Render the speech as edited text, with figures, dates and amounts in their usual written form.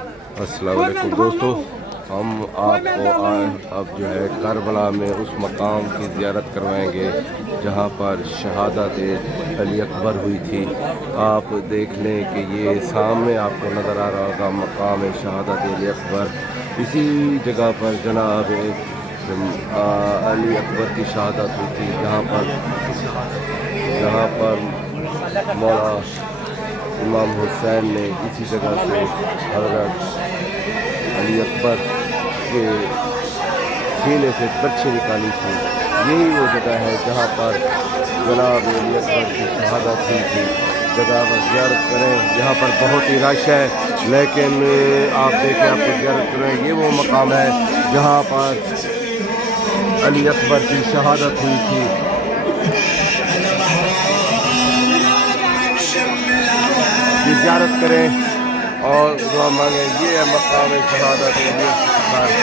السلام علیکم دوستو، ہم آپ کو اب جو ہے کربلا میں اس مقام کی زیارت کروائیں گے جہاں پر شہادت علی اکبر ہوئی تھی۔ آپ دیکھ لیں کہ یہ سامنے آپ کو نظر آ رہا ہوگا مقام شہادت علی اکبر۔ اسی جگہ پر جناب علی اکبر کی شہادت ہوئی تھی، جہاں پر مولا امام حسین نے اسی جگہ سے حضرت علی اکبر کے سینے سے برچھی نکالی تھی۔ یہی وہ جگہ ہے جہاں پر جناب علی اکبر کی شہادت ہوئی تھی۔ جگہ پر زیارت کریں، یہاں پر بہت ہی رش ہے، لیکن آپ دیکھیں، آپ کو زیارت کریں، یہ وہ مقام ہے جہاں پر علی اکبر کی شہادت ہوئی تھی۔ زیارت کریں اور دعا مانگیں۔ یہ ہے مقام شہادت علی اکبر۔